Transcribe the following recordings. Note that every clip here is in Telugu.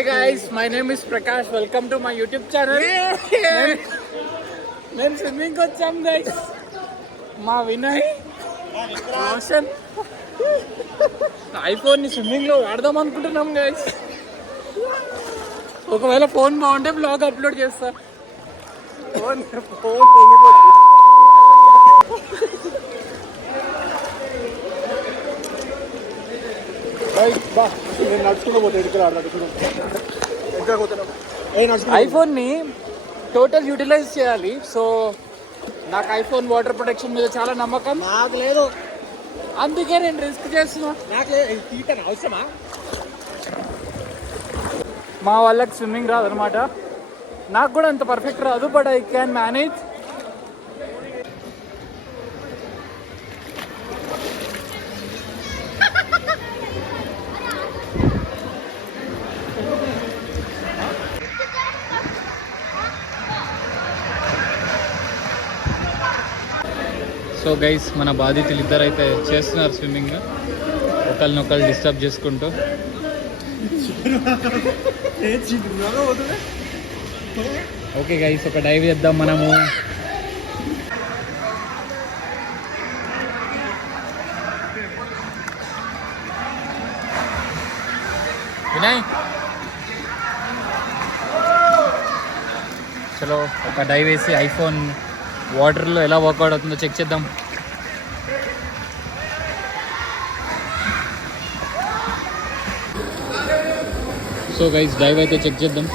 Hey guys, my name is Prakash. Welcome to my YouTube channel. నేను స్విమ్మింగ్ వచ్చాం గైస్. మా వినయ్ రోషన్ ఐఫోన్ ని స్విమ్మింగ్ లో వాడదాం అనుకుంటున్నాం గైస్. ఒకవేళ ఫోన్ బాగుంటే బ్లాగ్ అప్లోడ్ చేస్తా. ఫోన్ ఐఫోన్ ని టోటల్ యూటిలైజ్ చేయాలి. సో నాకు ఐఫోన్ వాటర్ ప్రొటెక్షన్ మీద చాలా నమ్మకం. నాకు లేదు, అందుకే నేను రిస్క్ చేస్తున్నా. నాకు తీయటం అవసరమా? మా వాళ్ళకి స్విమ్మింగ్ రాదు అనమాట. నాకు కూడా అంత పర్ఫెక్ట్ రాదు, but I can manage. So guys, మన బాధితులు ఇద్దరు అయితే చేస్తున్నారు స్విమ్మింగ్, ఒకరినొకరు డిస్టర్బ్ చేసుకుంటూ. ఓకే గైస్, ఒక డైవ్ చేద్దాం మనము. వినయ్ చలో ఒక డైవ్ వేసి ఐఫోన్ వాటర్లో ఎలా వర్కౌట్ అవుతుందో చెక్ చేద్దాం. సో గైస్, డైవ్ అయితే చెక్ చేద్దాం.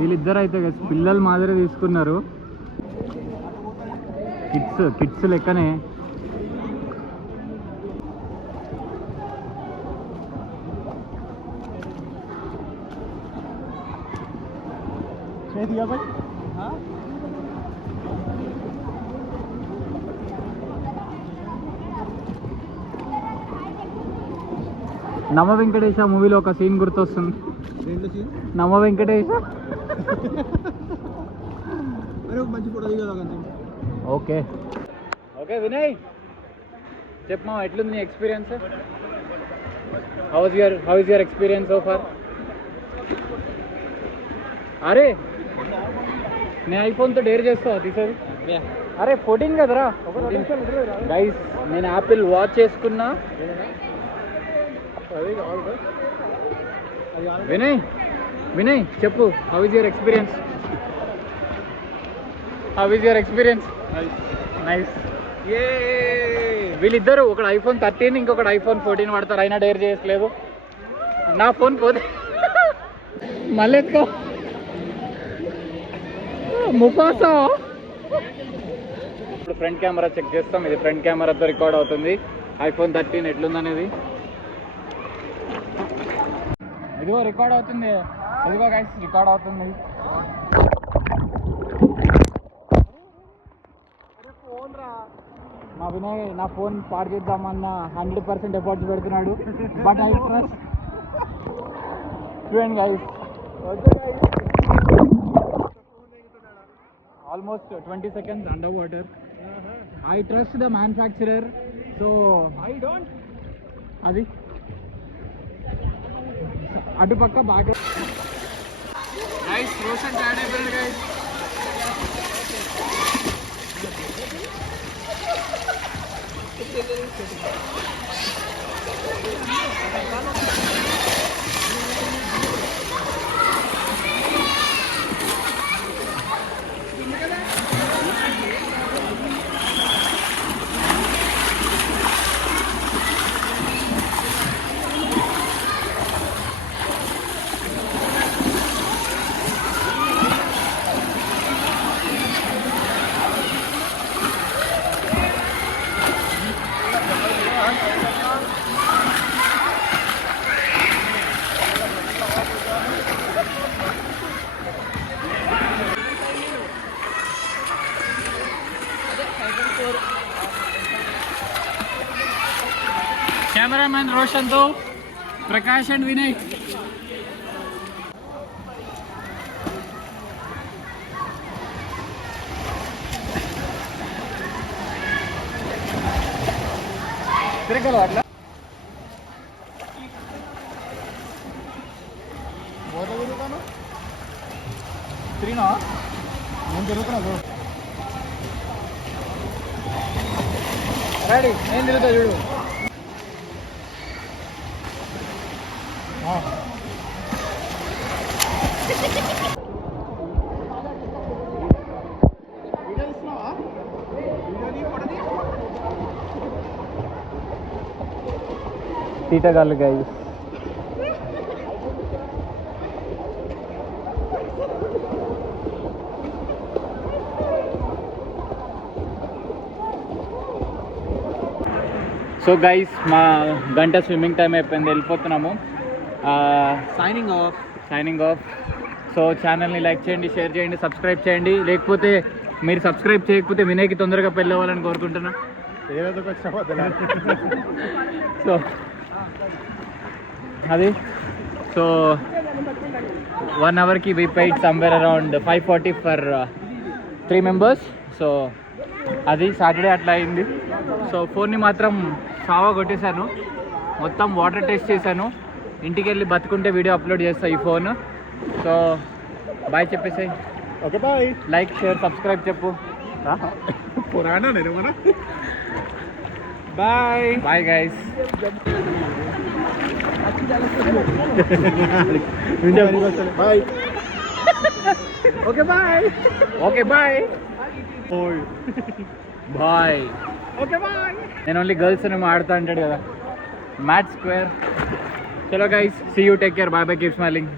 వీళ్ళిద్దరు అయితే పిల్లల మాదిరి తీసుకున్నారు. కిడ్స్ లెక్కనే. నమ వెంకటేశ మూవీలో ఒక సీన్ గుర్తొస్తుంది. నమ వెంకటేశ. ఓకే ఓకే వినయ్, చెప్పమా ఎట్లుంది నీ experience? How is your experience so far? అరే నేను ఐఫోన్తో డేర్ చేస్తావా తీసేది? అరే 14 కదరా గైస్. నేను యాపిల్ వాచ్ చేసుకున్నా. వినయ్ చెప్పు, how is your experience? Nice. వీళ్ళిద్దరు ఒకడు ఐఫోన్ 13, ఇంకొకటి ఐఫోన్ 14 వాడతారు, అయినా డేర్ చేయట్లేదు. నా ఫోన్ పోతే మళ్ళీ ఎత్తుకో ముఫాసా. ఇప్పుడు ఫ్రంట్ కెమెరా చెక్ చేస్తాం. ఇది ఫ్రంట్ కెమెరాతో రికార్డ్ అవుతుంది ఐఫోన్ 13 ఎట్లుందనేది. ఇదిగో రికార్డ్ అవుతుంది, ఇదిగో గైస్ రికార్డ్ అవుతుంది. మా వినయ్ నా ఫోన్ పాడు చేద్దామన్న 100% ఎఫర్ట్స్ పెడుతున్నాడు, బట్ ఐ ట్రస్ట్. చూడండి guys, almost 20 seconds under water. I trust the manufacturer. So అది అటుపక్క బాగా గైస్. రోషన్ టైర్డ్ అయిపోయాడు గైస్. కెమెరామ్యాన్ రోషన్తో ప్రకాష్ అండ్ వినయ్. తిరగలవా అట్లా? తిరిగినా నేను తిరుగుతున్నా. రెడీ, నేను తిరుగుతా చూడు. తీటగాళ్ళు గైస్. సో గైస్ మా గంట స్విమ్మింగ్ టైం అయిపోయింది, వెళ్ళిపోతున్నాము. Signing off. సో ఛానల్ని లైక్ చేయండి, షేర్ చేయండి, సబ్స్క్రైబ్ చేయండి. లేకపోతే మీరు సబ్స్క్రైబ్ చేయకపోతే వినయ్కి తొందరగా పెళ్ళి అవ్వాలని కోరుకుంటున్నా. సో అది సో 1 అవర్కి we paid somewhere around 540 for 3 members. So అది సాటర్డే అట్లా అయింది. సో ఫోన్ని మాత్రం సావా కొట్టేశాను, మొత్తం వాటర్ టెస్ట్ చేశాను. ఇంటికి వెళ్ళి బతుకుంటే వీడియో అప్లోడ్ చేస్తా ఈ ఫోన్. సో బాయ్ చెప్పేసాయి. Okay bye. Like share subscribe చెప్పు. పురాణా నేను మన bye bye guys. Bye. Okay bye. Okay bye bye. Okay bye. నేను ఓన్లీ గర్ల్స్ అని ఆడుతా అంటాడు కదా, మ్యాట్ స్క్వేర్. చలో guys, see you, take care, bye bye, keep smiling.